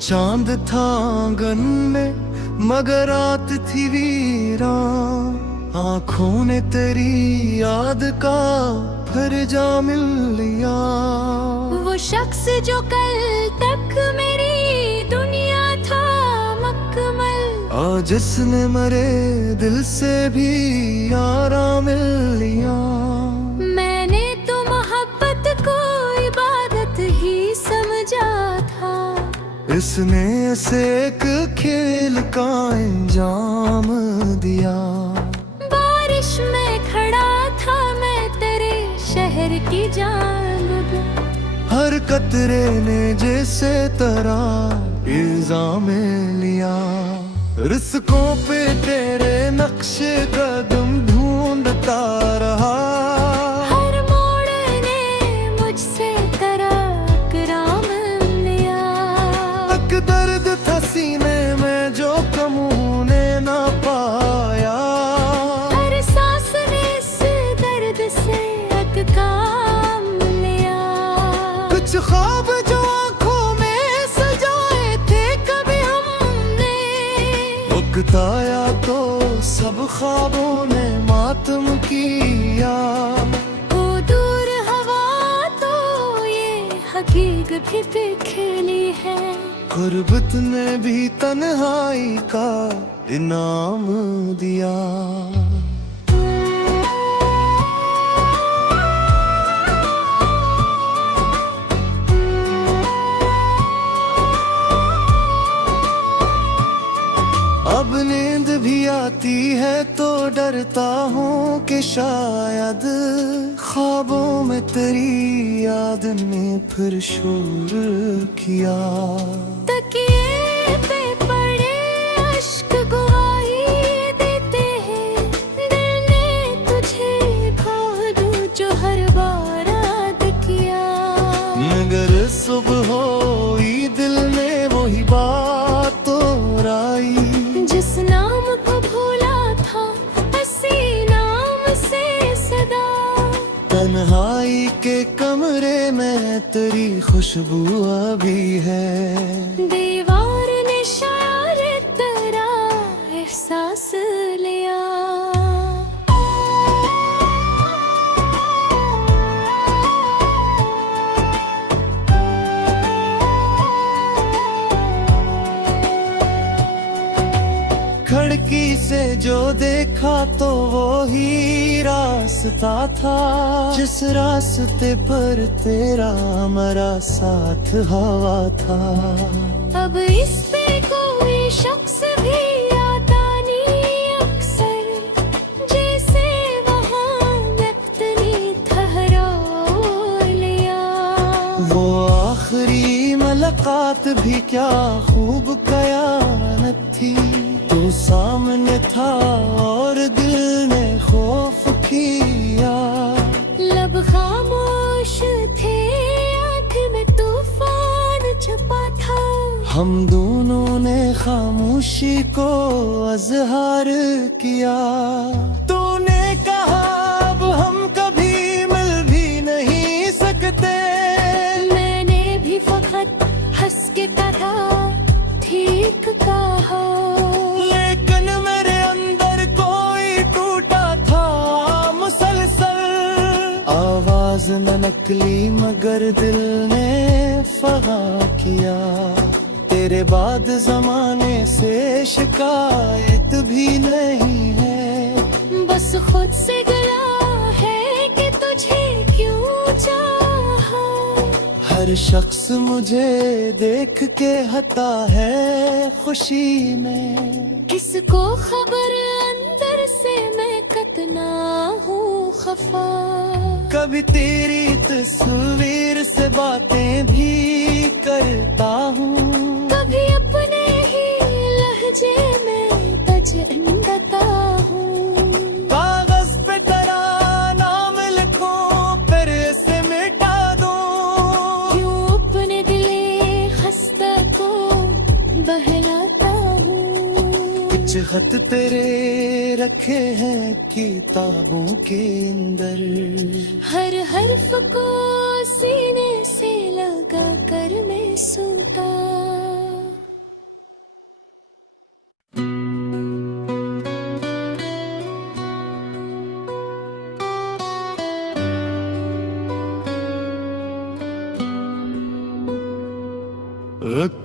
चांद था आंगन में मगर रात थी वीरान, आंखों ने तेरी याद का फिर जा मिल लिया। वो शख्स जो कल तक मेरी दुनिया था मकमल, आज जिसने मरे दिल से भी आराम मिल लिया। मैंने तो मोहब्बत को इबादत ही समझा था, इसने ऐसे एक खेल का अंजाम दिया। बारिश में खड़ा था मैं तेरे शहर की जानिब, हर कतरे ने जैसे तरह इल्जाम लिया। रिस्कों पे तेरे नक्शे कदम ढूंढता रहा, हर मोड़ ने मुझसे कराम लिया। तक दर्द था सीने में जो कमूने ना पाया, हर सांस ने इस दर्द से एक काम लिया। कुछ ख्वाब जो आंखों में सजाए थे कभी हमने, वक्त आया तो सब ख्वाबों ने मातम किया। वो दूर हवा तो ये हकीकत भी बिखरी है, गुर्बत ने भी तन्हाई का इनाम दिया। अब नींद भी आती है तो डरता हूँ कि शायद ख्वाबों में तेरी याद ने फिर शोर किया। तकिए पे पड़े अश्क गवाही देते हैं, दिल ने तुझे खो दूं जो हर बार याद किया। मगर सुबह हुई दिल ने वही बात दोहराई, जिस नाम को भूला था उसी नाम से सदा। तन्हाई के कमरे में तेरी खुशबू अभी है, दीवार ने शायद तेरा एहसास लिया। खिड़की से जो देखा तो वो ही रास्ता था, जिस रास्ते पर तेरा मेरा साथ हवा था। अब इस पे कोई शख्स भी आता नहीं अक्सर, जैसे वहाँ वक्त ने ठहरा लिया। वो आखिरी मुलाकात भी क्या खूब कयामत थी, तो सामने था और दिल ने खौफ किया। लब खामोश थे आँख में तूफान छुपा था, हम दोनों ने खामोशी को अजहार किया। तूने कहा अब हम कभी मिल भी नहीं सकते, मैंने भी फकत हंस के कहा ठीक कहा। लेकिन मेरे अंदर कोई टूटा था मुसलसल, आवाज न नकली मगर दिल ने फगा किया। तेरे बाद जमाने से शिकायत भी नहीं है, बस खुद से गिला है कि तुझे क्यों चाहा। हर शख्स मुझे देख के हता है खुशी में, किसको खबर अंदर से मैं कितना हूँ खफा। कभी तेरी तस्वीर से बातें भी करता हूँ, कभी अपने ही लहजे में भजन गाता हूँ। कागज पे तेरा नाम लिखूं फिर इसे मिटा दूं, क्यों अपने दिले खस्ता को बहलाता हूँ। कुछ खत तेरे रखे हैं किताबों के अंदर, हर हर्फ को सीने से लगा कर मैं सोता।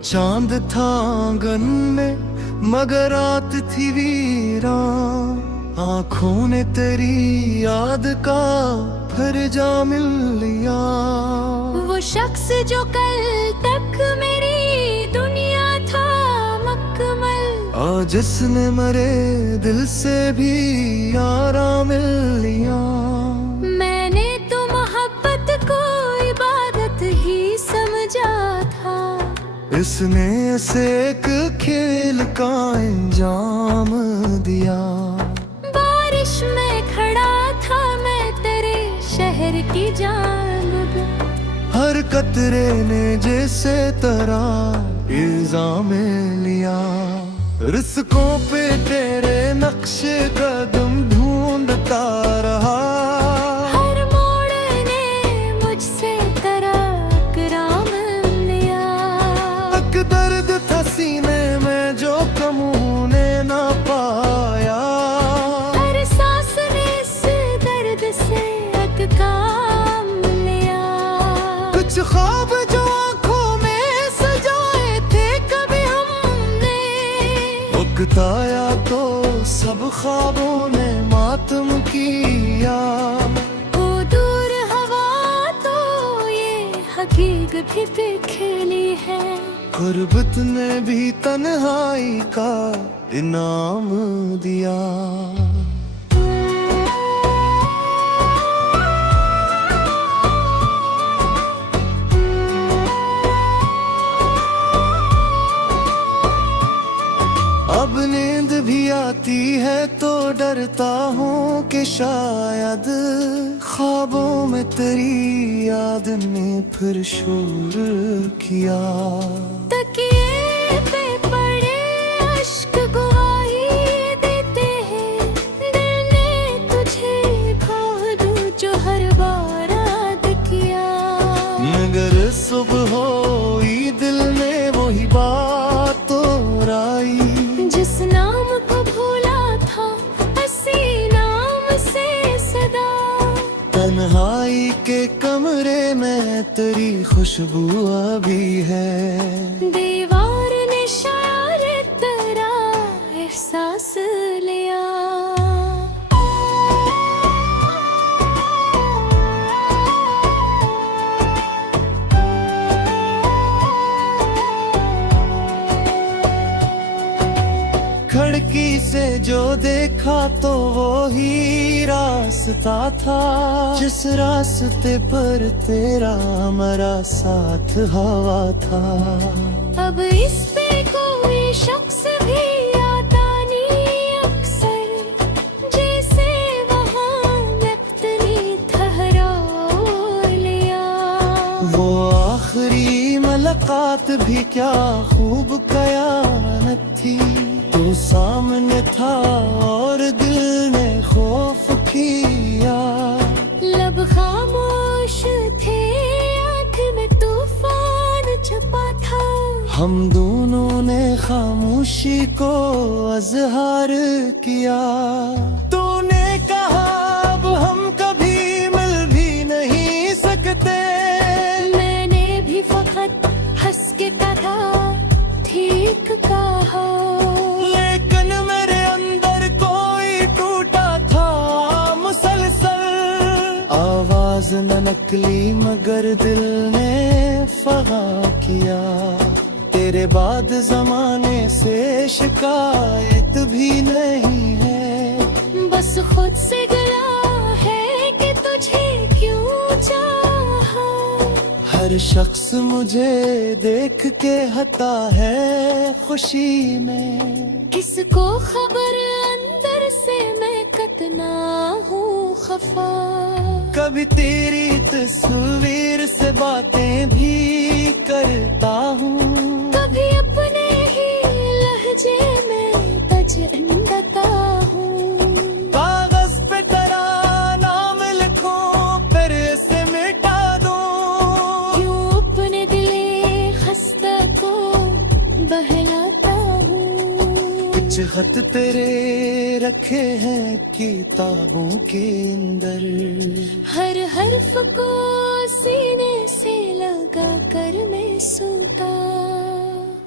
चांद था आंगन में मगर रात थी वीरान, आंखों ने तेरी याद का फिर जा मिल लिया। वो शख्स जो कल तक मेरी दुनिया था मकमल, आज जिसने मरे दिल से भी आराम मिल लिया। मैंने तो मोहब्बत को इबादत ही समझा था, इसने इसे एक खेल का इंजाम दिया। बारिश में खड़ा था मैं तेरे शहर की जानिब, हर कतरे ने जैसे तरह इल्जाम लिया। रिस्कों पे तेरे नक्शे कदम ढूंढता रहा, हर मोड़ ने मुझसे कराम लिया। तक दर्द था सीने में जो कमू ने ना पाया, हर सांस ने इस दर्द से एक काम लिया। कुछ ख्वाब जो आंखों में सजाए थे कभी हमने, उकताया तो सब ख्वाबों ने मातम किया। वो दूर हवा तो ये हकीकत भी बिखरी है, गुर्बत ने भी तन्हाई का इनाम दिया। अब नींद भी आती है तो डरता हूँ कि शायद ख्वाबों में तेरी याद ने फिर शोर किया। तकिए पे पड़े अश्क गवाही देते हैं, दिल ने तुझे खो दूं जो हर बार याद किया। मगर सुबह हुई दिल ने वही बात दोहराई, जिस नाम को भूला था हसी नाम से सदा। तन्हाई के कमरे में तेरी खुशबू अभी है, दीवार ने शायद तेरा एहसास लिया। खिड़की से जो देखा तो वो ही रास्ता था, जिस रास्ते पर तेरा हमारा साथ हवा था। अब इस पे कोई शख्स भी आता नहीं अक्सर, जैसे वहाँ वक्त ने ठहरा लिया। वो आखिरी मुलाकात भी क्या खूब कयामत थी, तो सामने था और दिल ने खौफ किया। लब खामोश थे आँख में तूफान छुपा था, हम दोनों ने खामोशी को अजहार किया। तूने कहा अब हम कभी मिल भी नहीं सकते, मैंने भी फकत हंस के कहा ठीक कहा। लेकिन मेरे अंदर कोई टूटा था मुसलसल, आवाज न नकली मगर दिल ने फगा किया। तेरे बाद जमाने से शिकायत भी नहीं है, बस खुद से गिला है कि तुझे क्यों चाहा। हर शख्स मुझे देख के हता है खुशी में, किसको खबर अंदर से मैं कितना हूँ खफा। कभी तेरी तस्वीर से बातें भी करता हूँ, कभी अपने ही लहजे में तजन्नता हूँ। कागज पे तेरा नाम लिखूं फिर से मिटा दूं, क्यों अपने दिले खस्ता को बहलाता हूँ। कुछ खत तेरे रखे हैं किताबों के अंदर, हर हर्फ को सीने से लगा कर मैं सोता।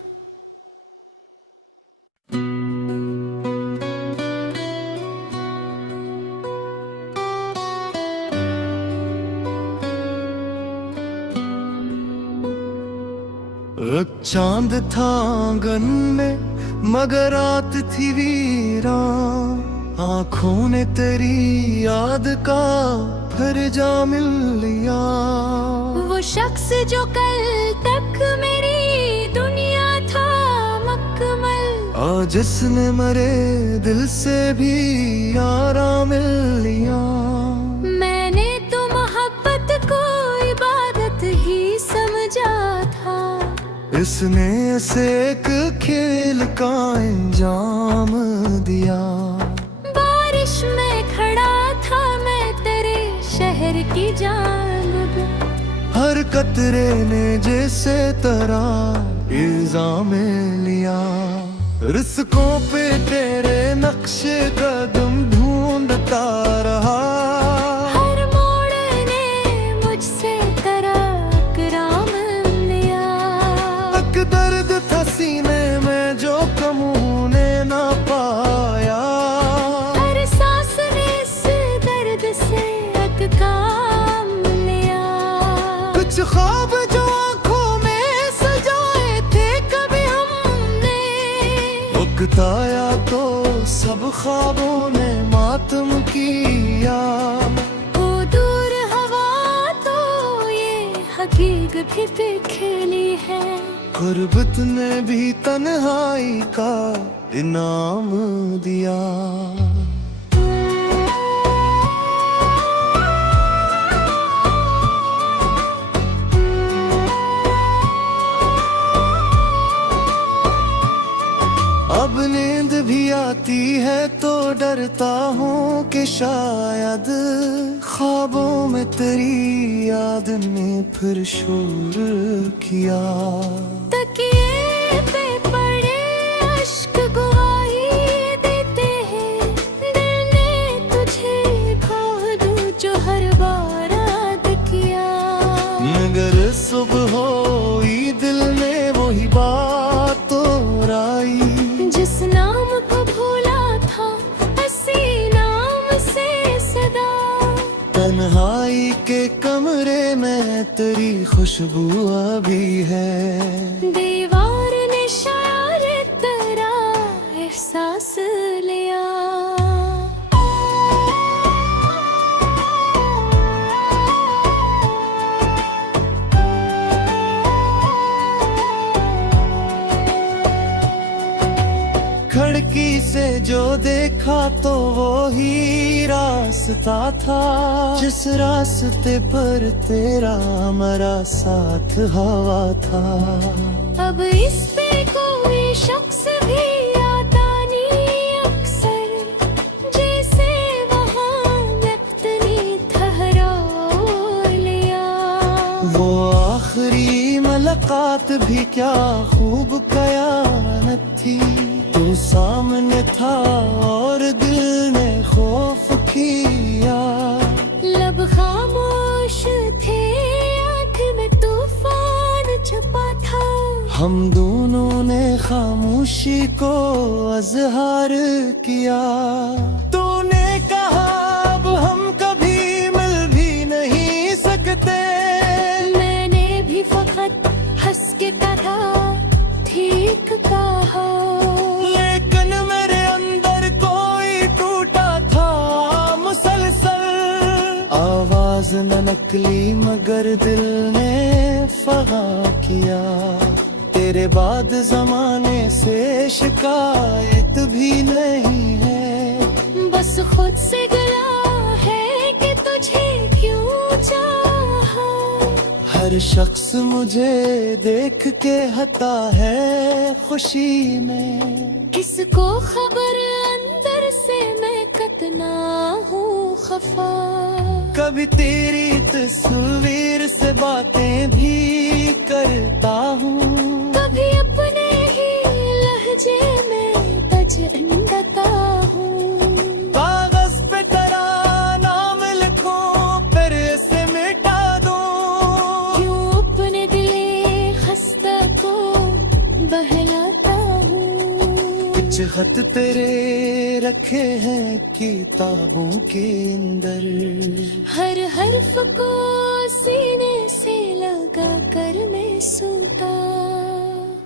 चांद था आंगन में मगर रात थी वीरान, आंखों ने तेरी याद का फिर जा मिल लिया। वो शख्स जो कल तक मेरी दुनिया था मकमल, आज जिसने मरे दिल से भी आराम मिल लिया। मैंने तो मोहब्बत को इबादत ही समझा था, इसने इसे एक खेल का अंजाम दिया। बारिश में खड़ा था मैं तेरे शहर की जानिब, हर कतरे ने जैसे तरह इल्जाम लिया। रिस्कों पे तेरे नक्शे कदम ढूंढता रहा, हर मोड़ ने मुझसे कराम लिया। तक दर्द था सीने में जो कमूने ना पाया, हर सांस ने इस दर्द से एक काम लिया। कुछ ख्वाब जो आंखों में सजाए थे कभी हमने, वक्त आया तो सब ख्वाबों ने मातम किया। वो दूर हवा तो ये हकीकत भी बिखली है, गुर्बत ने भी तन्हाई का इनाम दिया। अब नींद भी आती है तो डरता हूँ कि शायद ख्वाबों में तेरी याद ने फिर शोर किया। तकिए पे पड़े अश्क गवाही देते हैं, दिल ने तुझे खो दूं जो हर बार याद किया। मगर सुबह हुई दिल ने वही बात दोहराई, जिस नाम को भूला था हसी नाम से सदा। तन्हाई के कमरे में तेरी खुशबू अभी है, दीवार ने शायर तेरा एहसास लिया। खिड़की से जो देखा तो वो ही रास्ता था, जिस रास्ते पर तेरा हमारा साथ हवा था। अब इस पे कोई शख्स भी आता नहीं अक्सर, जैसे वहाँ वक्त ने ठहरा लिया। वो आखिरी मुलाकात भी क्या खूब कयामत थी, तू सामने था और दिल ने खौफ किया। लब खामोश थे आँख में तूफान छुपा था, हम दोनों ने खामोशी को अजहार किया। तूने कहा अब हम कभी मिल भी नहीं सकते, मैंने भी फकत हंस के कहा ठीक कहा। लेकिन मेरे अंदर कोई टूटा था मुसलसल, आवाज न नकली मगर दिल ने फगा किया। तेरे बाद जमाने से शिकायत भी नहीं है, बस खुद से गिला है कि तुझे क्यों चाहा। हर शख्स मुझे देख के हता है खुशी में, किसको खबर अंदर से मैं कितना हूँ खफा। कभी तेरी तस्वीर से बातें भी करता हूँ, कभी अपने ही लहजे में बजता हूँ। कागज पे तेरा नाम लिखूं फिर इसे मिटा दूं, क्यों अपने दिले खस्ता को बहलाता हूँ। कुछ खत तेरे रखे हैं किताबों के अंदर, हर हर्फ को सीने से लगा कर मैं सोता।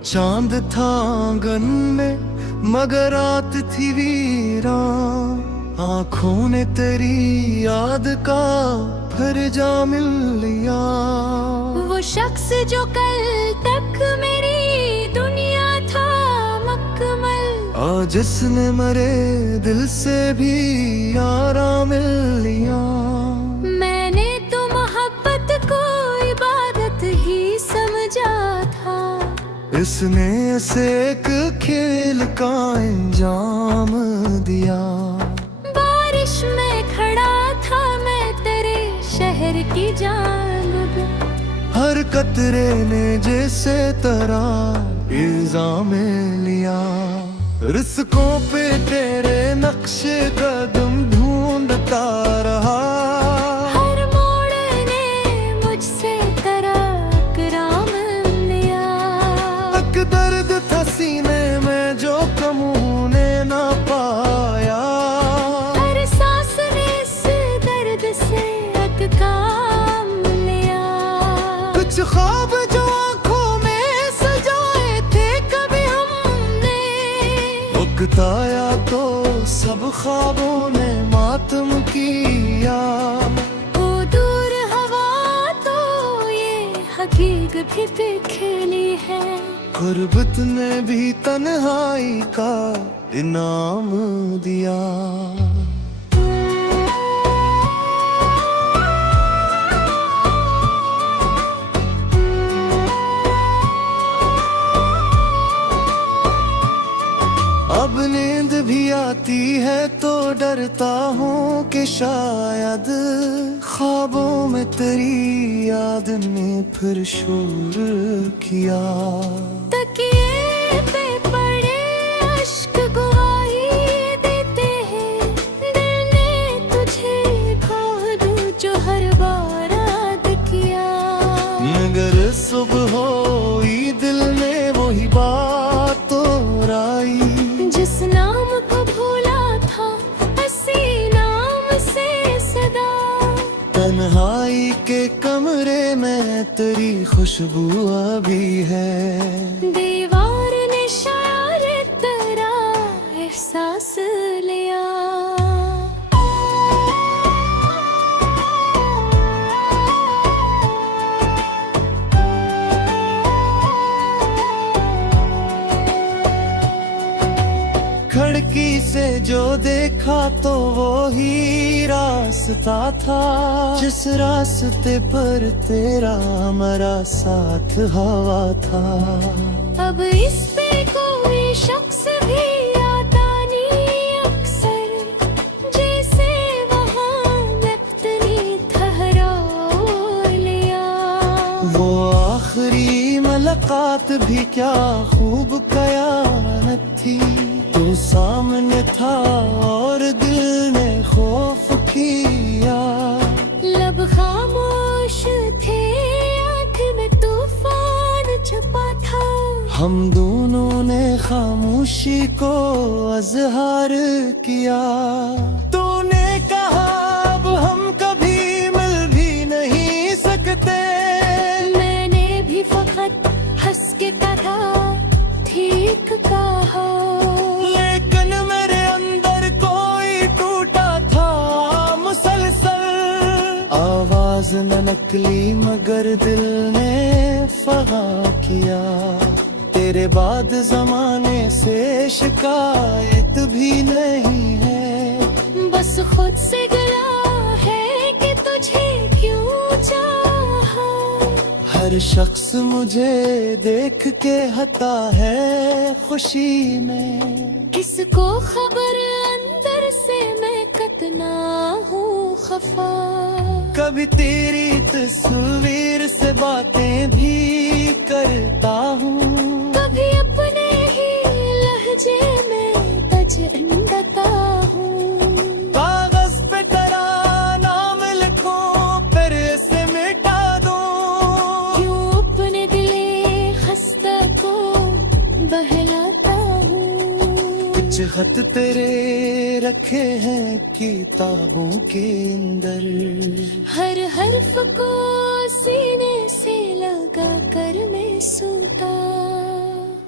चांद था आंगन में मगर रात थी वीरान, आंखों ने तेरी याद का फिर जा मिल लिया। वो शख्स जो कल तक मेरी दुनिया था मकमल, आज इसने मरे दिल से भी आराम मिल लिया। मैंने तो मोहब्बत को इबादत ही समझा था, इसने ऐसे एक खेल का इंजाम दिया। बारिश में खड़ा था मैं तेरे शहर की जानिब, हर कतरे ने जैसे तरह इल्जाम लिया। रिस्कों पे तेरे नक्शे कदम ढूंढता रहा, हर मोड़ ने मुझसे कराम लिया। तक दर्द था सीने में जो कमू ने ना पाया, हर सांस ने इस दर्द से एक काम लिया। कुछ ख्वाब जो आंखों में सजाए थे कभी हमने, वक्त आया तो सब ख्वाबों ने मातम किया। वो दूर हवा तो ये हकीकत भी बिखली है, गुर्बत ने भी तन्हाई का इनाम दिया। अब नींद भी आती है तो डरता हूँ कि शायद ख्वाबों में तेरी याद ने फिर शोर किया। तकिए पे पड़े अश्क गवाही देते हैं, दिल ने तुझे खो दूं जो हर बार याद किया। मगर सुबह हुई दिल ने वही बात दोहराई, जिस नाम को भूला था हसी नाम से सदा। तन्हाई के कमरे में तेरी खुशबू अभी है, दीवार ने शायर तरह एहसास लिया। खिड़की से जो देखा तो वो ही रास्ता था, जिस रास्ते पर तेरा हमारा साथ हवा था। अब इस पे कोई शख्स भी आता नहीं अक्सर, जैसे वहाँ वक्त ने ठहरा लिया। वो आखिरी मुलाकात भी क्या खूब कयामत थी, तो सामने था और दिल ने खौफ किया। लब खामोश थे आँख में तूफान छुपा था, हम दोनों ने खामोशी को अजहार किया। तूने कहा अब हम कभी मिल भी नहीं सकते, मैंने भी फकत हंस के कहा ठीक कहा। लेकिन मेरे अंदर कोई टूटा था मुसलसल, आवाज न नकली मगर दिल ने फगा किया। तेरे बाद जमाने से शिकायत भी नहीं है, बस खुद से गिला है कि तुझे क्यों चाहा। हर शख्स मुझे देख के हता है खुशी में, किसको खबर अंदर से मैं कितना हूँ खफा। कभी तेरी तस्वीर से बातें भी करता हूँ, कभी अपने ही लहजे में तजरता हूँ। कागज पे तेरा नाम लिखूं फिर इसे मिटा दूं, क्यों अपने दिले खस्ता को बहलाता हूँ। कुछ खत तेरे रखे हैं किताबों के अंदर, हर हर्फ को सीने से लगा कर मैं सोता।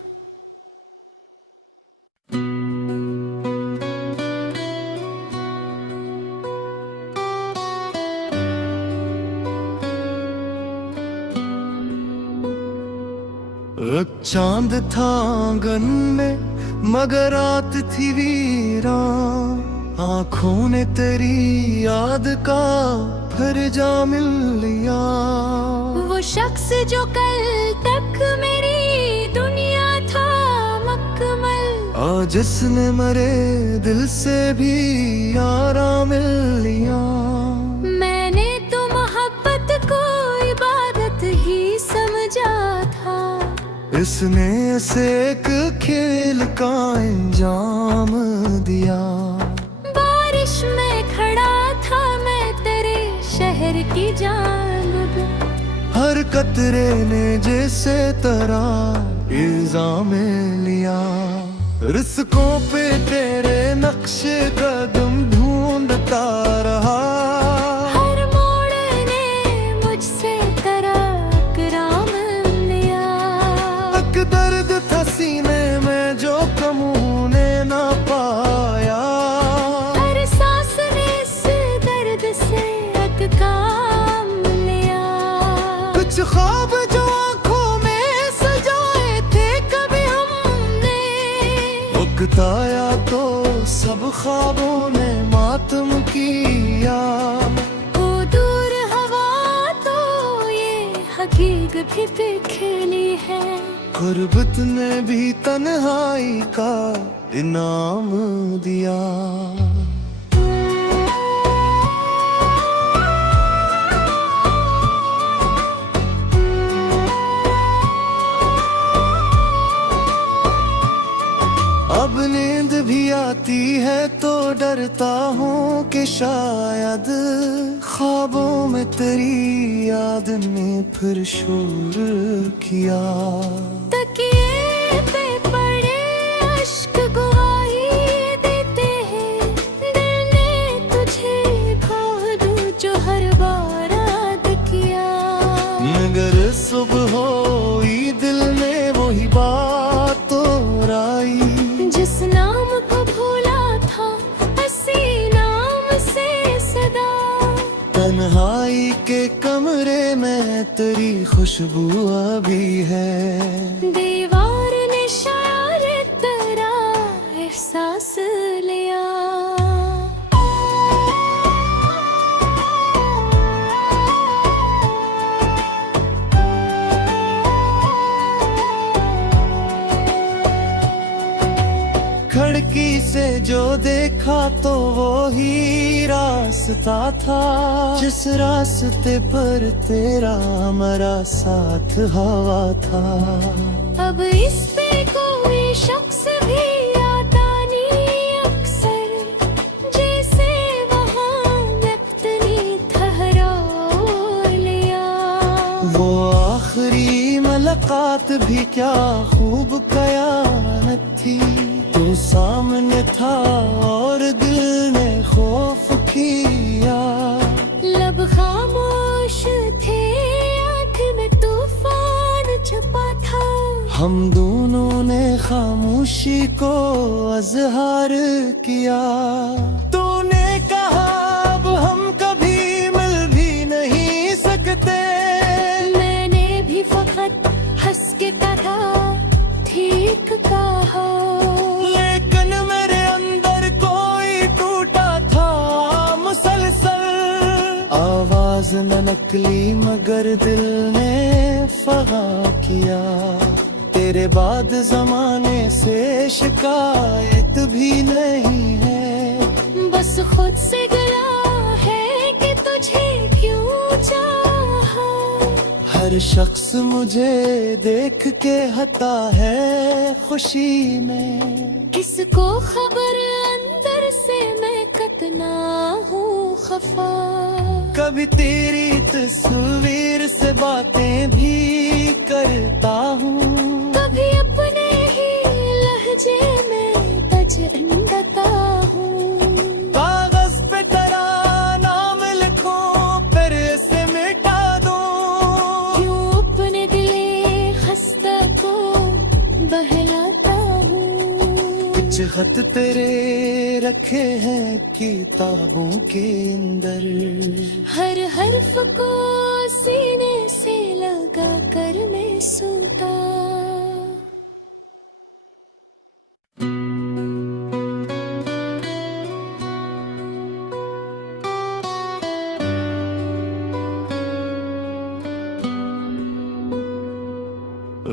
एक चांद था आंगन में मगर रात थी वीरान, आंखों ने तेरी याद का फिर जा मिल लिया। वो शख्स जो कल तक मेरी दुनिया था मकमल, आज जिसने मरे दिल से भी आराम मिल लिया। मैंने तो मोहब्बत को इबादत ही समझा था, इसने इसे एक खेल का इंजाम दिया। बारिश में खड़ा था मैं तेरे शहर की जानिब, हर कतरे ने जैसे तरह इल्जाम लिया। रिस्कों पे तेरे नक्शे कदम ढूंढता रहा, हर मोड़ ने मुझसे कराम लिया। एक दर्द था सीने में जो कमू ने ना पाया, हर सांस ने इस दर्द से एक काम लिया। कुछ ख्वाब जो आंखों में सजाए थे कभी हमने, वक्त आया तो सब ख्वाबों ने मातम किया। वो दूर हवा तो ये हकीकत भी बिखरी है, गुर्बत ने भी तन्हाई का इनाम दिया। अब नींद भी आती है तो डरता हूँ कि शायद ख्वाबों में तेरी याद ने फिर शोर किया। तकिए पे पड़े अश्क गवाही देते हैं, दिल ने तुझे खो दूं जो हर बार याद किया। मगर सुबह हुई दिल ने वही बात दोहराई, जिस नाम को भूला था हसी नाम से सदा। तन्हाई के कमरे में तेरी खुशबू अभी है, दीवार ने शायद तेरा एहसास लिया। खिड़की से जो देखा तो वो ही रास्ता था, जिस रास्ते पर तेरा हमारा साथ हवा था। अब इस पे कोई शख्स भी आता नहीं अक्सर, जैसे वहाँ वक्त ने ठहरा लिया। वो आखिरी मुलाकात भी क्या खूब कयामत थी, तो सामने था और दिल ने खौफ किया। लब खामोश थे आँख में तूफान छुपा था, हम दोनों ने खामोशी को अजहार किया। तूने कहा अब हम कभी मिल भी नहीं सकते, मैंने भी फकत हंस के कहा ठीक कहा। लेकिन मेरे अंदर कोई टूटा था मुसलसल, आवाज न नकली मगर दिल ने फगा किया। तेरे बाद जमाने से शिकायत भी नहीं है, बस खुद से गिला है कि तुझे क्यों चाहा। हर शख्स मुझे देख के हता है खुशी में, किसको खबर अंदर से मैं कितना हूँ खफा। कभी तेरी तस्वीर से बातें भी करता हूँ, कभी अपने ही लहजे में तजन्नता हूँ। कागज पे तेरा नाम लिखूं फिर से मिटा दूं, क्यों अपने दिले खस्ता को बहलाता हूँ। कुछ खत तेरे रखे हैं किताबों के अंदर, हर हर्फ को सीने से लगा कर मैं सोता।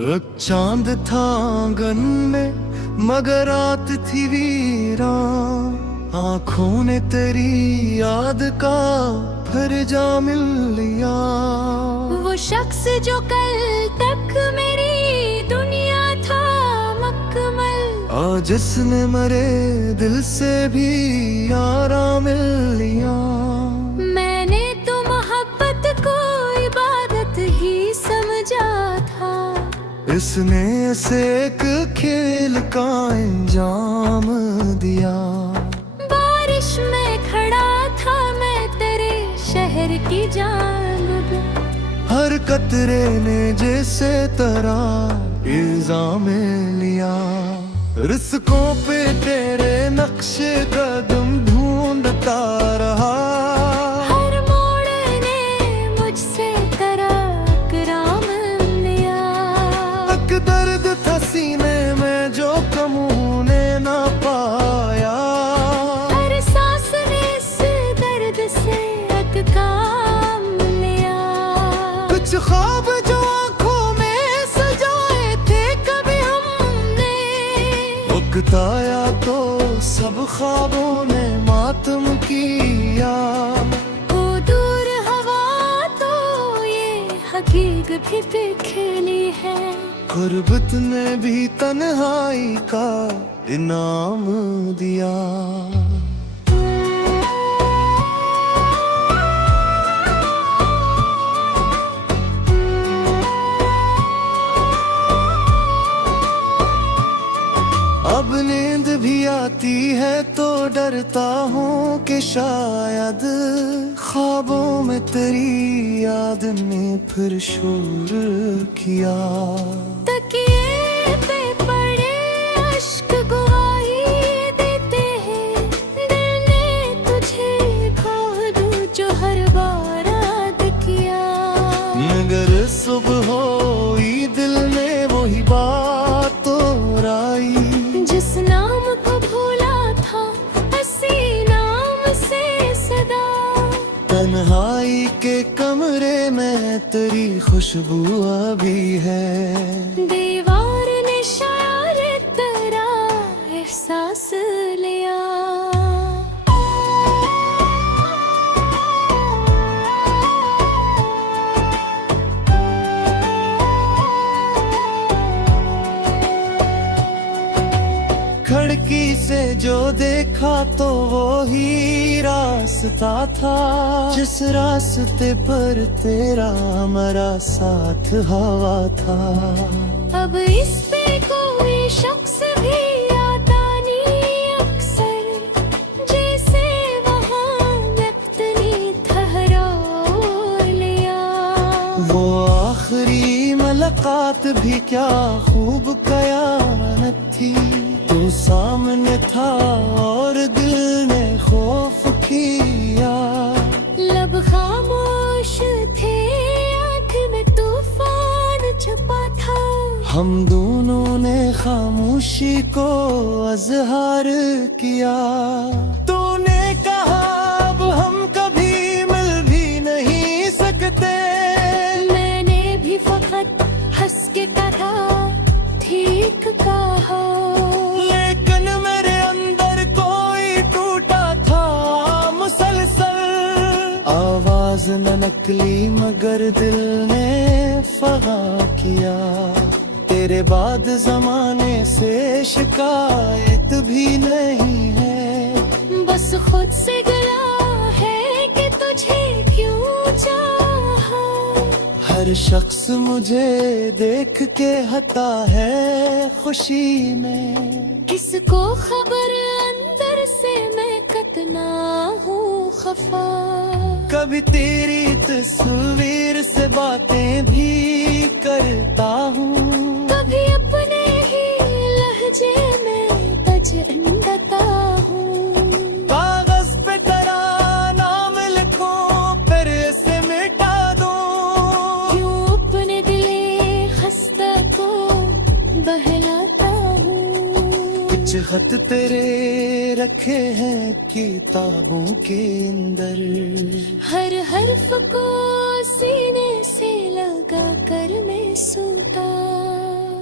एक चांद था आंगन में मगर रात थी वीरान, आंखों ने तेरी याद का फिर जा मिल लिया। वो शख्स जो कल तक मेरी दुनिया था मकमल, आज जिसने मरे दिल से भी आराम मिल लिया। मैंने तो मोहब्बत को इबादत ही समझा था, इसने इसे एक खेल का अंजाम दिया। बारिश में खड़ा था मैं तेरे शहर की जानिब, हर कतरे ने जैसे तरह इल्जाम लिया। रिस्कों पे तेरे नक्शे कदम ढूंढता रहा, हर मोड़ ने मुझसे कराम लिया। एक दर्द था सीने में जो कमू ने ना पाया, हर सांस ने इस दर्द से एक काम लिया। कुछ ख्वाब जो आंखों में सजाए थे कभी हमने, उकताया तो सब ख्वाबों ने मातम किया। वो दूर हवा तो ये हकीकत भी बिखरी है, गुर्बत ने भी तन्हाई का इनाम दिया। अब नींद भी आती है तो डरता हूँ कि शायद ख्वाबों में तेरी याद ने फिर शोर किया। तकिए पे पड़े अश्क गवाही देते हैं, दिल ने तुझे खो दूं जो हर बार याद किया। मगर सुबह होई दिल ने वही बात दोहराई, जिस नाम को भूला था उसी नाम से सदा। तन्हाई के कमरे में तेरी खुशबू अभी है, दीवार ने शायद तेरा एहसास लिया। खिड़की से जो देखा तो वो ही रास्ता था, जिस रास्ते पर तेरा मेरा साथ हवा था। अब इस पे कोई शख्स भी आता नहीं अक्सर, जैसे वहाँ वक्त ने ठहरा लिया। वो आखिरी मुलाकात भी क्या खूब कयामत थी, तू सामने था और दिल ने खौफ किया। लब खामोश थे आँख में तूफान छुपा था, हम दोनों ने खामोशी को अजहार किया। तूने कहा अब हम कभी मिल भी नहीं सकते, मैंने भी फकत हंस के कहा ठीक कहा। लेकिन मेरे अंदर कोई टूटा था मुसलसल, आवाज न नकली मगर दिल ने फगा किया। तेरे बाद जमाने से शिकायत भी नहीं है, बस खुद से गिला है कि तुझे क्यों चाहा। हर शख्स मुझे देख के हता है खुशी में, किसको खबर अंदर से मैं कितना हूँ खफा। कभी तेरी तस्वीर से बातें भी करता हूँ, कभी अपने ही लहजे में तजन्नता हूँ। कागज पे तेरा नाम लिखूं फिर इसे मिटा दूं, क्यों अपने दिले खस्ता को बहलाता हूँ। कुछ खत तेरे रखे हैं किताबों के अंदर, हर हर्फ को सीने से लगा कर मैं सूता।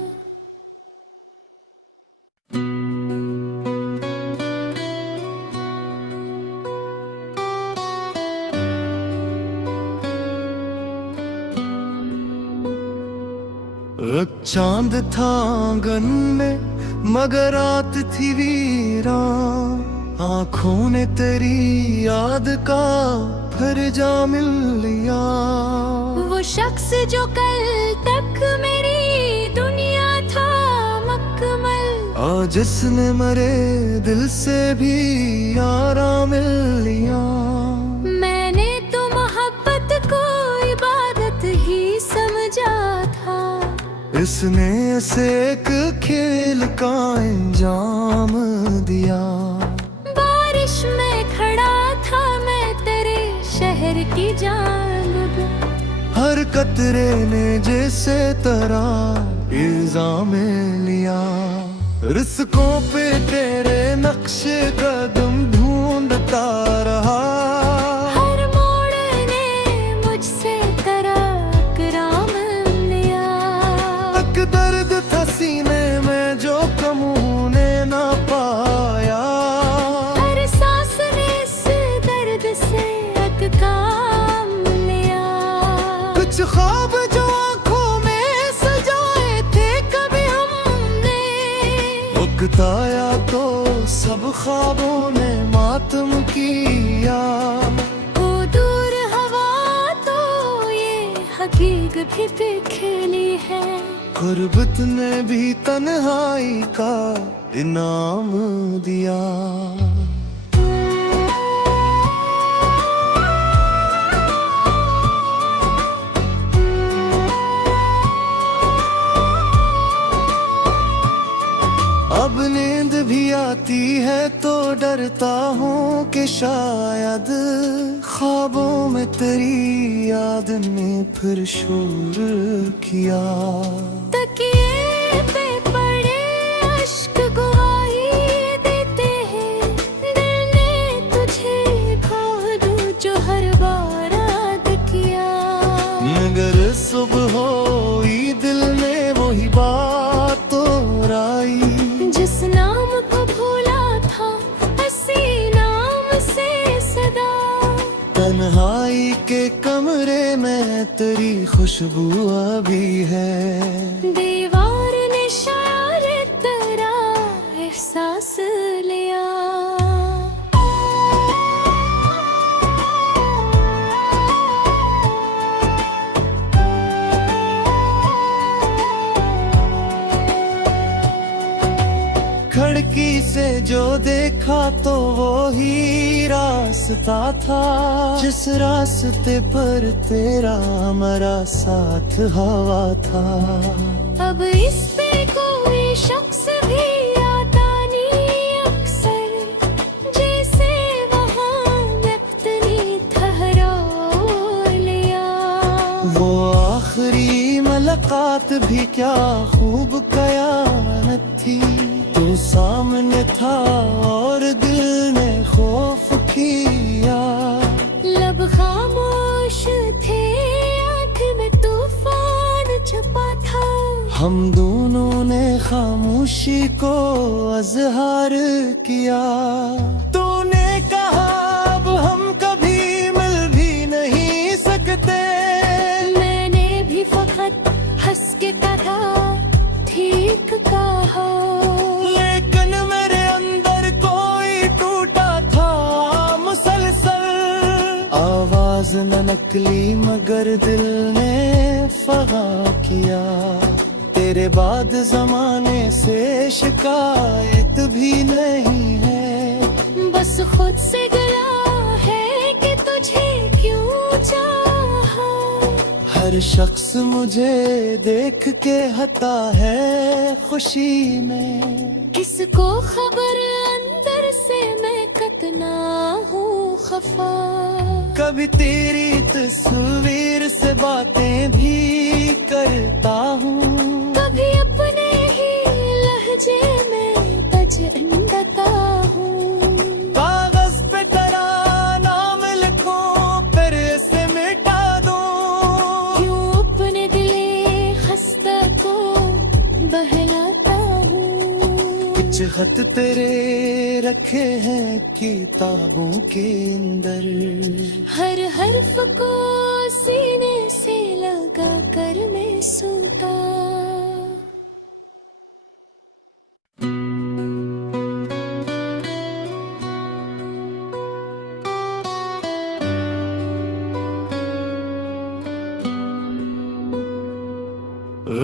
एक चांद था आंगन में मगर रात थी वीरान, आंखों ने तेरी याद का फिर जा मिल लिया। वो शख्स जो कल तक मेरी दुनिया था मकमल, आज जिसने मरे दिल से भी आराम मिल लिया। मैंने तो मोहब्बत को इबादत ही समझा था, इसने इसे एक खेल का इंजाम दिया। बारिश में खड़ा था मैं तेरे शहर की जानिब, हर कतरे ने जैसे तरह इल्जाम लिया। रिस्कों पे तेरे नक्शे कदम ढूंढता रहा, हर मोड़ ने मुझसे कराम लिया। तक दर्द था सीने में जो कमू ने ना पाया, हर सांस ने इस दर्द से एक काम लिया। कुछ ख्वाब जो आंखों में सजाए थे कभी हमने, वक्त आया तो सब ख्वाबों ने मातम किया। वो दूर हवा तो ये हकीकत भी पे खेली है, गुर्बत ने भी तन्हाई का इनाम दिया। अब नींद भी आती है तो डरता हूँ कि शायद ख्वाबों में तेरी याद ने फिर शोर किया। तकिए पे पड़े अश्क गवाही देते हैं, दिल ने तुझे खो दूं जो हर बार याद किया। मगर सुबह हुई दिल ने वही बात दोहराई, जिस नाम को भूला था हसी नाम से सदा। तन्हाई के कमरे में तेरी खुशबू अभी है, दीवार ने शायद तेरा एहसास लिया। खिड़की से जो देखा तो वो ही रास्ता था, जिस रास्ते पर तेरा हमारा साथ हवा था। अब इस पे कोई शख्स भी आता नहीं अक्सर, जैसे वहाँ वक्त ने ठहरा लिया। वो आखिरी मुलाकात भी क्या खूब कयामत थी, तो सामने था और दिल ने खौफ किया। लब खामोश थे आँख में तूफान छुपा था, हम दोनों ने खामोशी को अजहार किया। तूने कहा अब हम कभी मिल भी नहीं सकते, मैंने भी फकत हंस के कहा ठीक कहा। लेकिन मेरे अंदर कोई टूटा था मुसलसल, आवाज न नकली मगर दिल ने फगा किया। तेरे बाद जमाने से शिकायत भी नहीं है, बस खुद से गिला है कि तुझे क्यों चाहा। हर शख्स मुझे देख के हता है खुशी में, किसको खबर अंदर से मैं कितना हूँ खफा। कभी तेरी तस्वीर से बातें भी करता हूँ, कभी अपने ही लहजे में तजन्नता हूँ। कागज पे तेरा नाम लिखूं फिर से मिटा दूं, क्यों अपने दिले खस्ता को बहलाता हूँ। कुछ खत तेरे रखे हैं किताबों के अंदर, हर हर्फ को सीने से लगा कर मैं सोता।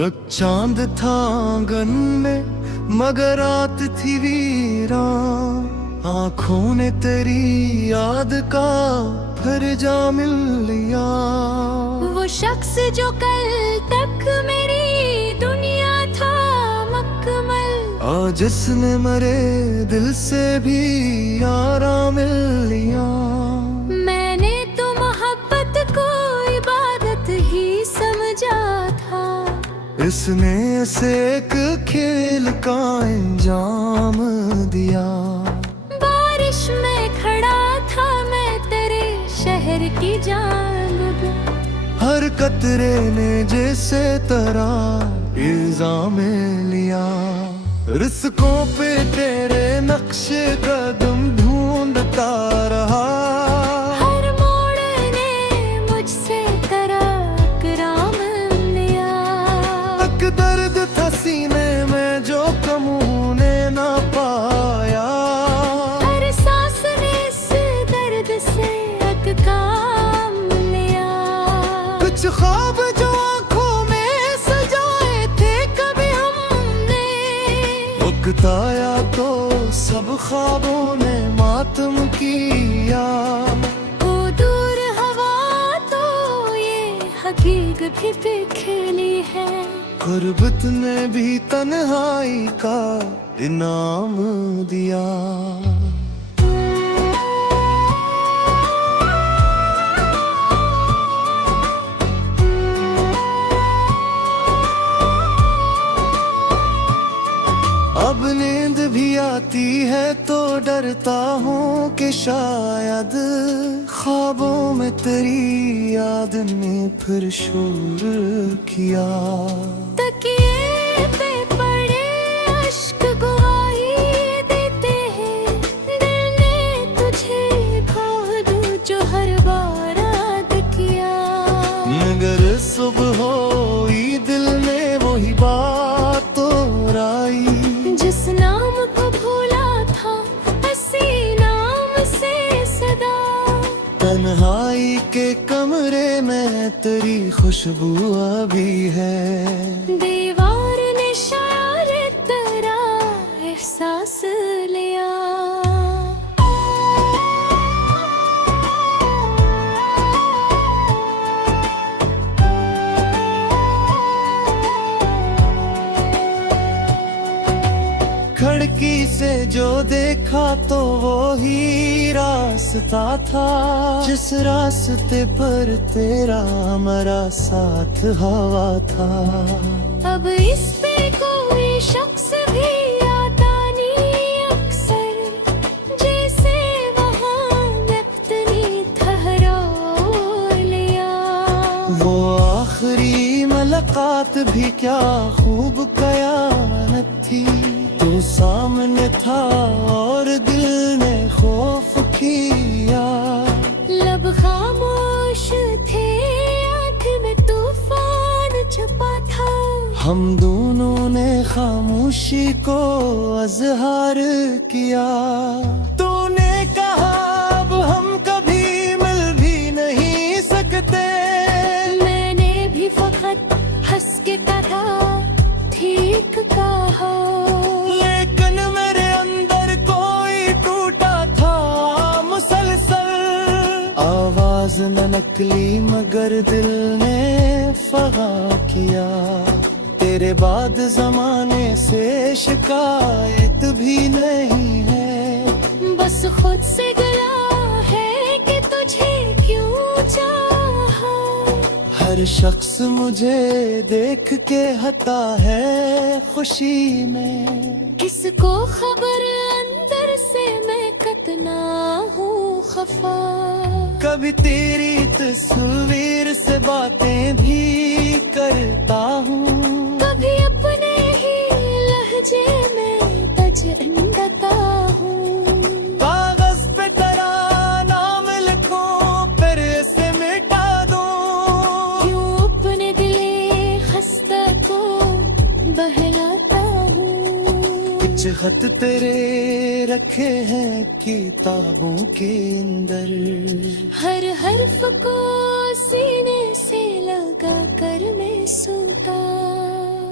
एक चांद था आंगन में मगर रात थी वीरान, आंखों ने तेरी याद का फिर जा मिल लिया। वो शख्स जो कल तक मेरी दुनिया था मकमल, आज जिसने मरे दिल से भी आराम मिल लिया। मैंने तो मोहब्बत को इबादत ही समझा था, इसने इसे एक खेल का अंजाम दिया। बारिश में खड़ा था मैं तेरे शहर की जानिब, हर कतरे ने जैसे तरह इल्जाम लिया। रिस्कों पे तेरे नक्शे कदम ढूंढता रहा, हर मोड़ ने मुझसे कराम लिया। एक दर्द था सीने में जो कमूने ना पाया, हर सांस ने इस दर्द से एक काम लिया। कुछ ख्वाब जो आंखों में सजाए थे कभी हमने, वक्त आया तो सब ख्वाबों ने मातम किया। वो दूर हवा तो ये हकीकत भी बिखरी है, गुर्बत ने भी तन्हाई का इनाम दिया। अब नींद भी आती है तो डरता हूँ कि शायद ख्वाबों में तेरी याद ने फिर शोर किया। तकिए पे पड़े अश्क गवाही देते हैं, दिल ने तुझे खो दूं जो हर बार याद किया। मगर सुबह हुई दिल ने वही बात दोहराई, जिस नाम को भूला था हसी नाम से सदा। तन्हाई के कमरे में तेरी खुशबू अभी है, दीवार ने शायर तेरा एहसास लिया। खिड़की से जो देखा तो वो ही रास्ता था, जिस रास्ते पर तेरा हमारा साथ हवा था। अब इस पे कोई शख्स भी आता नहीं अक्सर, जैसे वहाँ वक्त ने ठहरा लिया। वो आखिरी मुलाकात भी क्या खूब कयामत थी, तो सामने था और दिल ने खौफ किया। लब खामोश थे आँख में तूफान छुपा था, हम दोनों ने खामोशी को अजहार किया। तूने कहा अब हम कभी मिल भी नहीं सकते, मैंने भी फकत हंस के कहा ठीक कहा। लेकिन मेरे अंदर कोई टूटा था मुसलसल, आवाज न नकली मगर दिल ने फगा किया। तेरे बाद जमाने से शिकायत भी नहीं है, बस खुद से गिला है कि तुझे क्यों चाहा। हर शख्स मुझे देख के हता है खुशी में, किसको खबर अंदर से मैं कितना हूँ खफा। कभी तेरी तस्वीर से बातें भी करता हूँ, कभी अपने ही लहजे में तजन्नता हूँ। कागज पे तेरा नाम लिखूं फिर इसे मिटा दूं, क्यों अपने दिले खस्ता को बहलाता हूँ। कुछ खत तेरे रखे हैं किताबों के अंदर, हर हर्फ को सीने से लगा कर मैं सूता।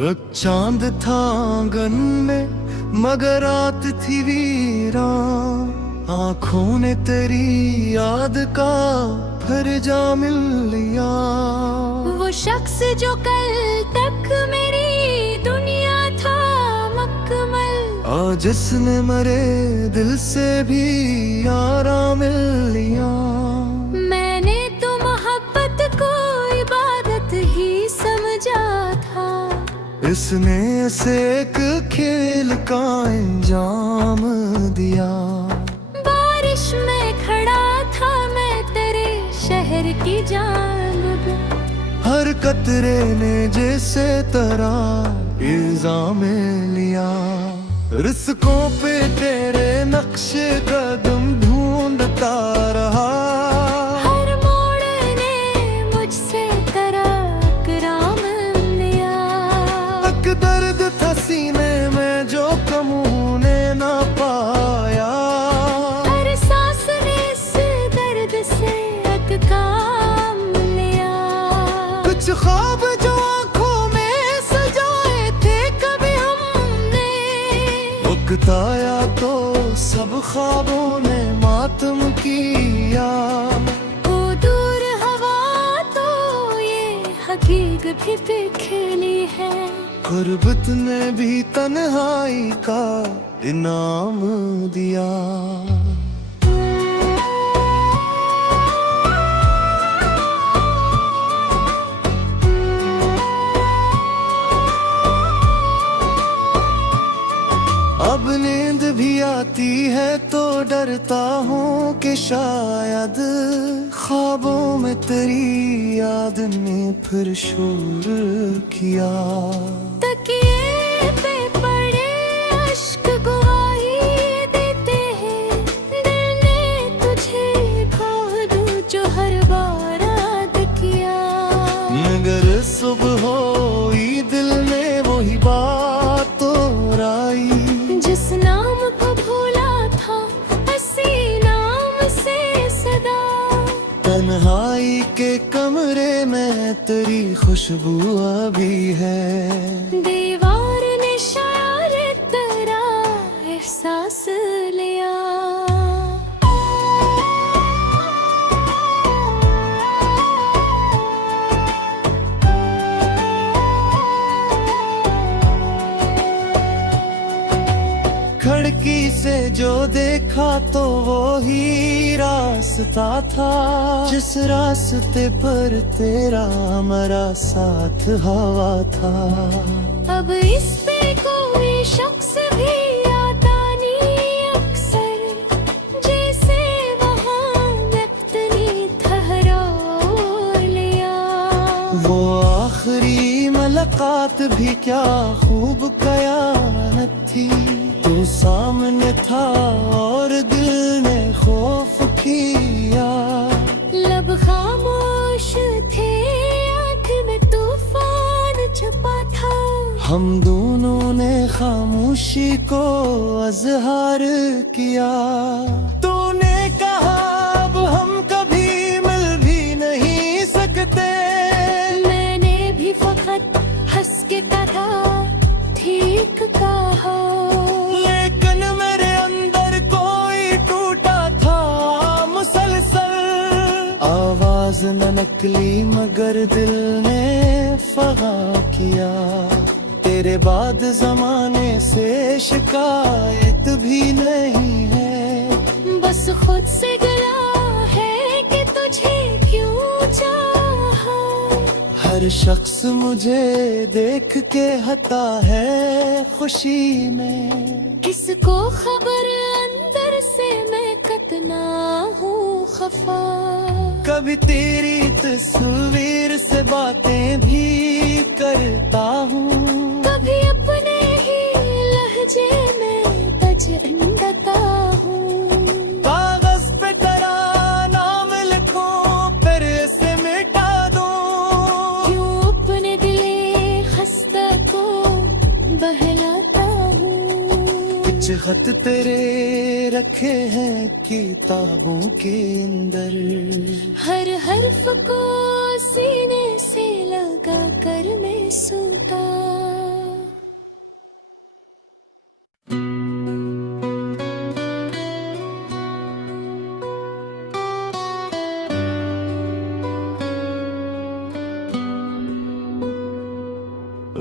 एक चांद था आंगन में मगर रात थी वीरान, आंखों ने तेरी याद का फिर जा मिल लिया। वो शख्स जो कल तक मेरी दुनिया था मकमल, आज जिसने मरे दिल से भी आराम मिल लिया। मैंने तो मोहब्बत को इबादत ही समझा था, इसने इसे एक खेल का इंजाम दिया। बारिश में खड़ा था मैं तेरे शहर की जानिब, हर कतरे ने जैसे तरह इल्जाम लिया। रिस्कों पे तेरे नक्शे कदम ढूंढता रहा, हर मोड़ ने मुझसे कराम लिया। एक दर्द था सीने में जो कमू ने ना पाया, हर सांस ने इस दर्द से एक काम लिया। कुछ ख्वाब जो आंखों में सजाए थे कभी हमने, वक्त आया तो सब ख्वाबों ने मातम किया। वो दूर हवा तो ये हकीकत भी दिखली है, गुर्बत ने भी तन्हाई का इनाम दिया। अब नींद भी आती है तो डरता हूँ कि शायद ख्वाबों में तेरी याद ने फिर शोर किया। तकिए पे पड़े अश्क गवाही देते हैं, दिल ने तुझे खो दूं जो हर बार याद किया। मगर सुबह हुई दिल में वही बात दोहराई, जिस नाम को भूला था हसी नाम से सदा। तन्हाई के कमरे में तेरी खुशबू अभी है, दीवार ने शायर तेरा एहसास लिया। खिड़की से जो देखा तो वो ही रास्ता था, जिस रास्ते पर तेरा हमारा साथ हवा था। अब इस पे कोई शख्स भी आता नहीं अक्सर, जैसे वहाँ वक्त ने ठहरा लिया। वो आखिरी मुलाकात भी क्या खूब कयामत थी, तू सामने था और दिल ने खौफ किया। लब खामोश थे आँख में तूफान छुपा था, हम दोनों ने खामोशी को अजहार किया। तूने कहा अब हम कभी मिल भी नहीं सकते, मैंने भी फकत हंस के कहा ठीक कहा। लेकिन मेरे अंदर कोई टूटा था मुसलसल, आवाज न नकली मगर दिल ने फगा किया। तेरे बाद जमाने से शिकायत भी नहीं है, बस खुद से गिला है कि तुझे क्यों चाहा। हर शख्स मुझे देख के हता है खुशी में, किसको खबर अंदर से मैं कितना हूँ खफा। कभी तेरी तस्वीर से बातें भी करता हूँ, कभी अपने ही लहजे में बजता हूँ। कागज पे तेरा नाम लिखूं फिर इसे मिटा दूं, क्यों अपने दिले खस्ता को बहलाता हूँ। कुछ खत तेरे रखे हैं किताबों के अंदर, हर हर्फ को सीने से लगा कर मैं सोता।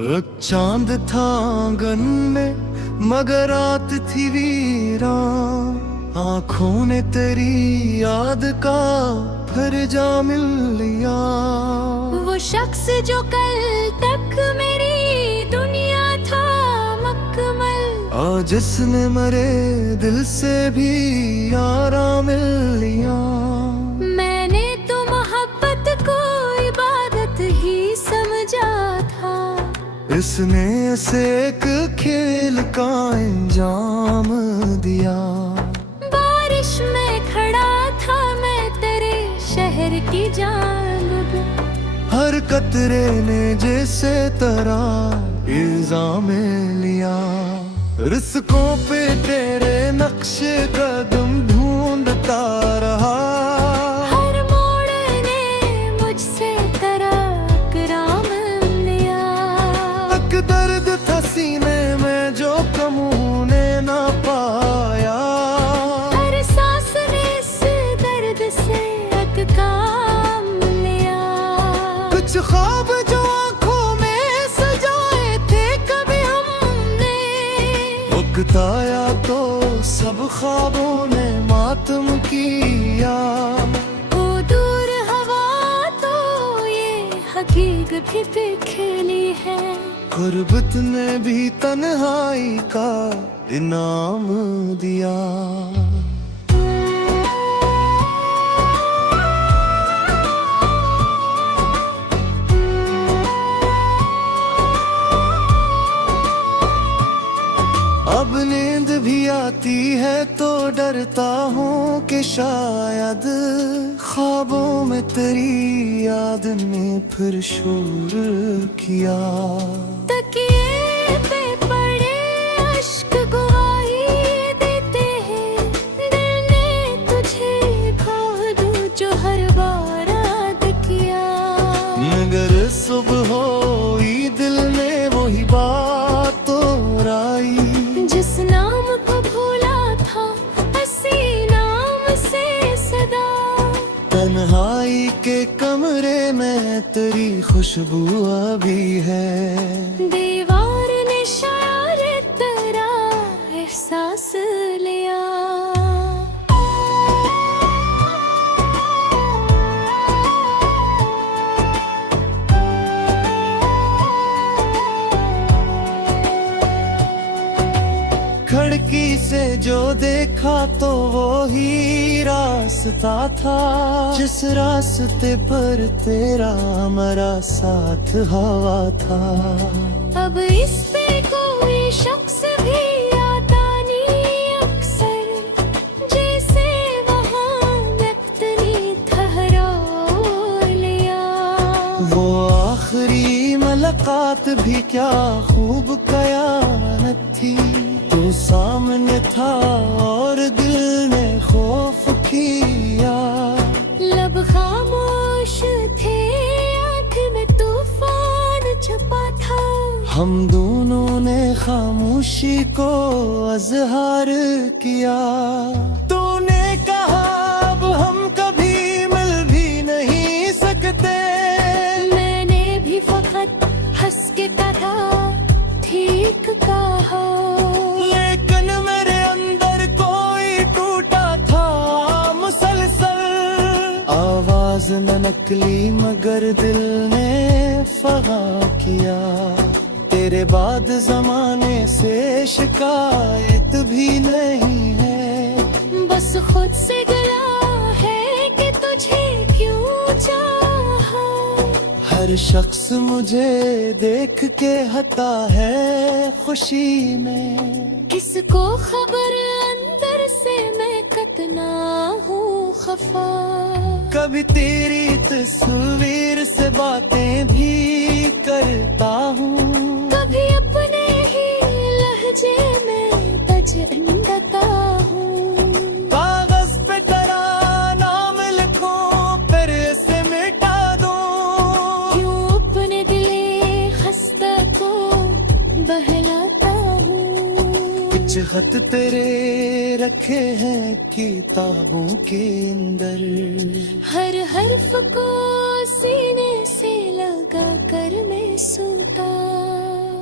एक चांद था आंगन में मगर रात थी वीरान, आंखों ने तेरी याद का फिर जा मिल लिया। वो शख्स जो कल तक मेरी दुनिया था मकमल, आज जिसने मरे दिल से भी आराम मिल लिया। मैंने तो मोहब्बत को इबादत ही समझा था, इसने इसे एक खेल का इंजाम दिया। बारिश में खड़ा था मैं तेरे शहर की जानिब, हर कतरे ने जैसे तरह इल्जाम लिया। रिस्कों पे तेरे नक्शे कदम ढूंढता रहा, हर मोड़ ने मुझसे कराम लिया। एक दर्द था सीने में जो कमू ने ना पाया, हर सांस ने इस दर्द से एक काम लिया। कुछ ख्वाब जो आंखों में सजाए थे कभी हमने, वक्त आया तो सब ख्वाबों ने मातम किया। वो दूर हवा तो ये हकीकत भी बिखली है, गुर्बत ने भी तन्हाई का इनाम दिया। अब नींद भी आती है तो डरता हूँ कि शायद ख्वाबों में तेरी याद ने फिर शोर किया। तकिए पे पड़े अश्क गवाही देते हैं, दिल ने तुझे खो दूं जो हर बार याद किया। मगर सुबह हुई दिल ने वही बात दोहराई, जिस नाम को भूला था उसी नाम से सदा। तन्हाई के कमरे में तेरी खुशबू अभी है, दीवार ने शायद तेरा एहसास लिया। खिड़की से जो देखा तो वो ही रास्ता था, जिस रास्ते पर तेरा हमारा साथ हवा था। अब इस पे कोई शख्स भी आता नहीं अक्सर, जैसे वहाँ वक्त ने ठहरा लिया। वो आखिरी मुलाकात भी क्या खूब कयामत थी, तो सामने था और दिल ने खौफ किया। लब खामोश थे आँख में तूफान छुपा था, हम दोनों ने खामोशी को अजहार किया। तूने कहा अब हम कभी मिल भी नहीं सकते, मैंने भी फकत हंस के कहा ठीक कहा। लेकिन मेरे अंदर कोई टूटा था मुसलसल, आवाज न नकली मगर दिल ने फगा किया। तेरे बाद जमाने से शिकायत भी नहीं है, बस खुद से गिला है कि तुझे क्यों चाहा। हर शख्स मुझे देख के हता है खुशी में, किसको खबर अंदर से मैं कितना हूँ खफा। कभी तेरी तस्वीर से बातें भी करता हूँ, कभी अपने ही लहजे में बजता हूँ। कागज पे तेरा नाम लिखूं फिर से मिटा दूं, क्यों अपने दिले खस्ता को बहलाता हूँ। कुछ खत तेरे रखे हैं किताबों के अंदर, हर हर्फ को सीने से लगा कर मैं सोता।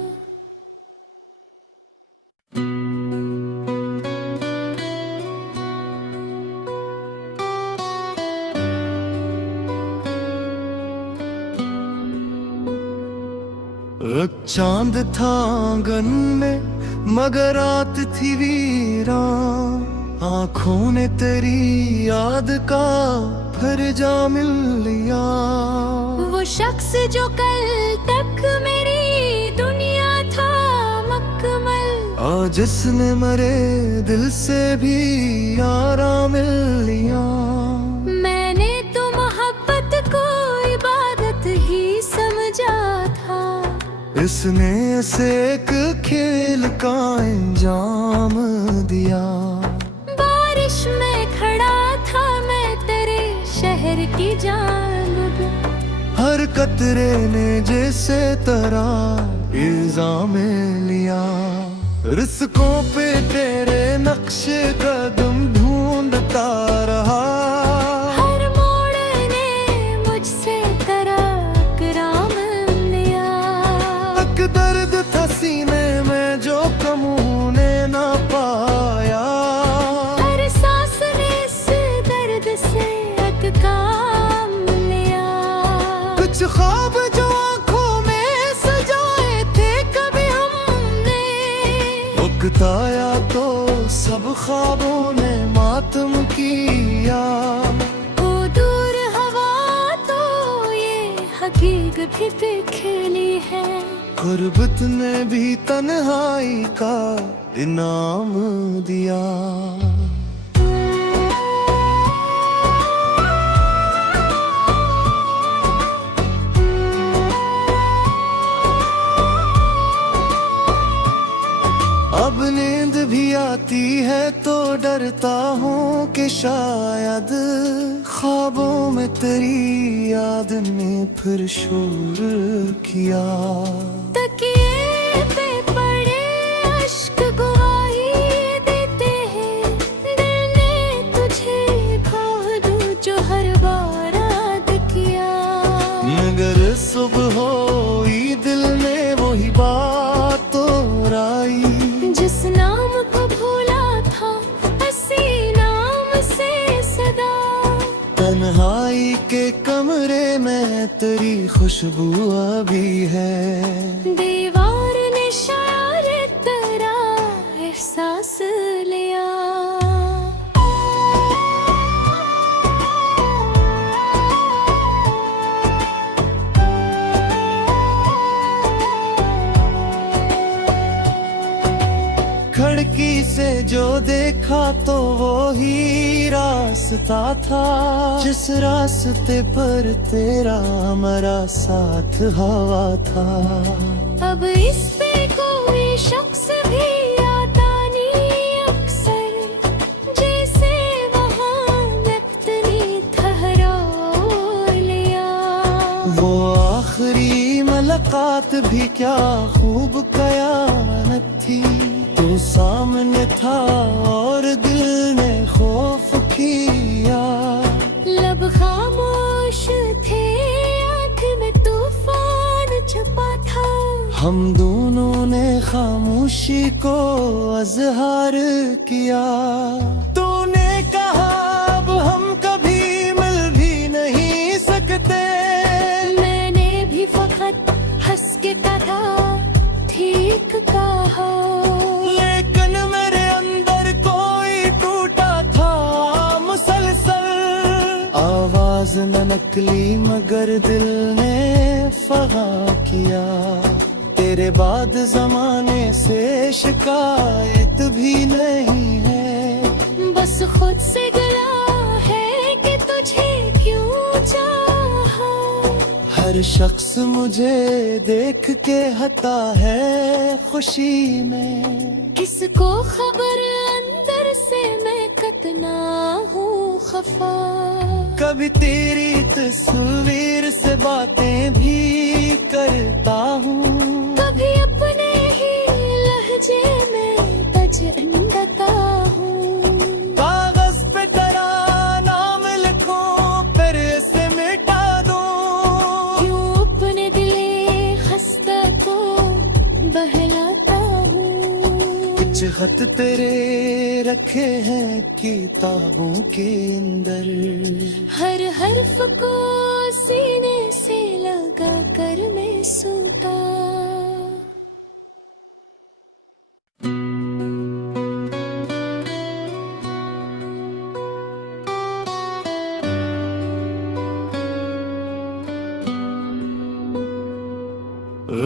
एक चांद था आंगन में मगर रात थी वीरान, आंखों ने तेरी याद का फिर जा मिल लिया। वो शख्स जो कल तक मेरी दुनिया था मकमल, आज जिसने मरे दिल से भी आराम मिल लिया। मैंने तो मोहब्बत को इबादत ही समझा था, इसने ऐसे एक खेल का अंजाम दिया। बारिश में खड़ा था मैं तेरे शहर की जानिब, हर कतरे ने जैसे तरह इल्जाम लिया। रिस्कों पे तेरे नक्शे कदम ढूंढता रहा, हर मोड़ ने मुझसे कराम लिया। एक दर्द था सीने में जो कमू ने ना पाया, हर सांस ने इस दर्द से एक काम लिया। कुछ ख्वाब जो आंखों में सजाए थे कभी हमने, उकताया तो सब ख्वाबों ने मातम किया। वो दूर हवा तो ये हकीकत भी बिखरी है, गुर्बत ने भी तन्हाई का इनाम दिया। अब नींद भी आती है तो डरता हूँ कि शायद ख्वाबों में तेरी याद ने फिर शोर किया। तकिए पे पड़े अश्क गवाही देते हैं, दिल ने तुझे खो दूं जो हर बार याद किया। मगर सुबह हुई दिल ने वही बात दोहराई, जिस नाम को भूला था हसी नाम से सदा। तन्हाई के कमरे में तेरी खुशबू अभी है, दीवार ने शायद तेरा एहसास लिया। खिड़की से जो देखा तो वो ही रास्ता था, जिस रास्ते पर तेरा हमारा साथ हवा था। अब इस पे कोई शख्स भी आता नहीं अक्सर, जैसे वहाँ वक्त ने ठहरा लिया। वो आखिरी मुलाकात भी क्या खूब कयामत थी, तो सामने था और दिल ने खौफ किया। लब खामोश थे आँख में तूफान छुपा था, हम दोनों ने खामोशी को अजहार किया। तूने कहा अब हम कभी मिल भी नहीं सकते, मैंने भी फकत हंस के कहा ठीक कहा। लेकिन मेरे अंदर कोई टूटा था मुसलसल, आवाज न नकली मगर दिल ने फगा किया। तेरे बाद जमाने से शिकायत भी नहीं है, बस खुद से गिला है कि तुझे क्यों चाहा। हर शख्स मुझे देख के हता है खुशी में, किसको खबर अंदर से मैं कितना हूँ खफा। कभी तेरी तस्वीर से बातें भी करता हूँ, कभी अपने ही लहजे में भजन गाता हूँ। कागज पे तेरा नाम लिखूं फिर इसे मिटा दूं, क्यों अपने दिले खस्ता को बहलाता हूँ। कुछ खत तेरे रखे हैं किताबों के अंदर, हर हर्फ को सीने से लगा कर मैं सोता।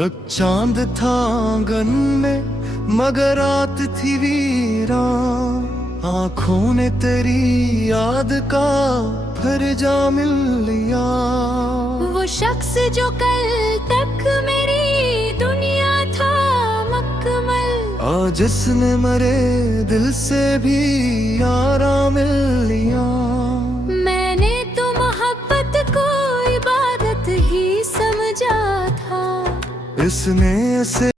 एक चांद था आंगन में मगर रात थी वीरान, आंखों ने तेरी याद का फिर जा मिल लिया। वो शख्स जो कल तक मेरी दुनिया था मकमल, आज जिसने मरे दिल से भी आराम मिल लिया। मैंने तो मोहब्बत को इबादत ही समझा था, इसने ऐसे